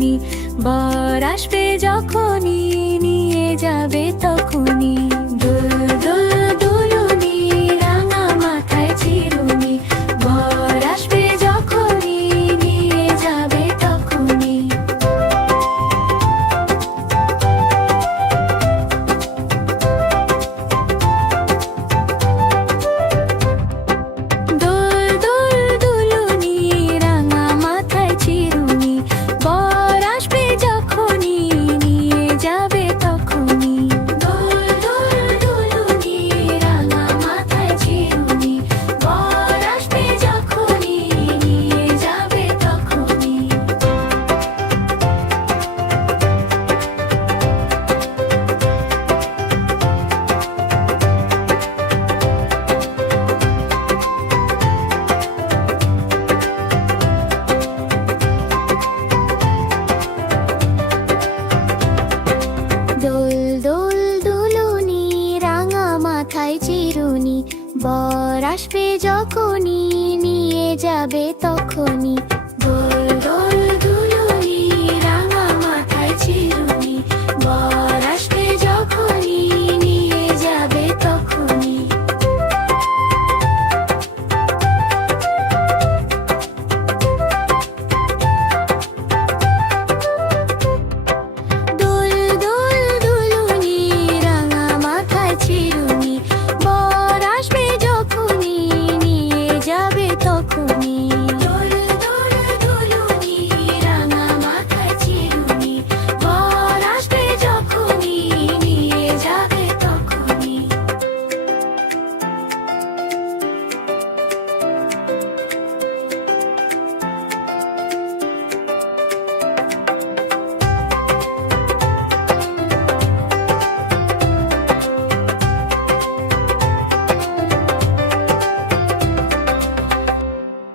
চিরুনি, বর আসবে যখনই নিয়ে যাবে তখনই। দুল দুল দুলুনি, রাঙা মাথায় চিরুনি, বর আসবে যখনই নিয়ে যাবে তখনই। দোল দোল দুলুনি, রাঙা মাথায় চিরুনি, বর আসবে যখনই নিয়ে যাবে তখনই। দোল দোল দুলুনি, রাঙা মাথায় চিরুনি, বর আসবে যখনই নিয়ে যাবে তখনই। দোল দোল দুলুনি, রাঙা মাথায় চিরুনি, বর আসবে যখনই নিয়ে যাবে তখনই।